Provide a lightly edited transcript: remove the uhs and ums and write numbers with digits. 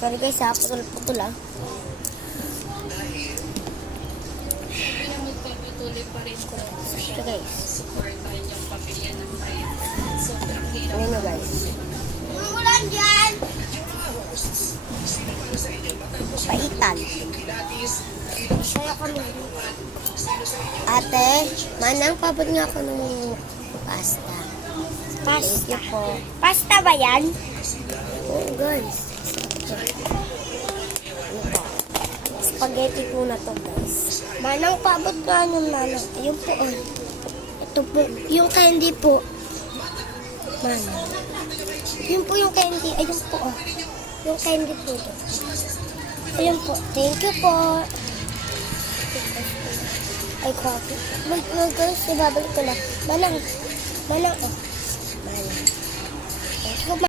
Sorry guys ha, putol-putol ah. Magpapatuloy pa rin ko. Ito guys. Supportahan yung pamilya ng bayan. Sobrang hirap. Ayan na guys. Umulan dyan! Paitan. Ate, manang pabot nga ako ng pasta. Thank you po. Pasta ba yan? Oo guys. Ano ba? Spaghetti po na to guys. Manang paabot nga ng manang. Ayun po. Oh. Ito po. Yung candy po. Manang. Yun po yung candy. Ayun po. Oh. Yung candy po. To. Ayun po. Thank you po. Ay, copy. Guys, ibabalik ko na. Manang. Manang. Oh.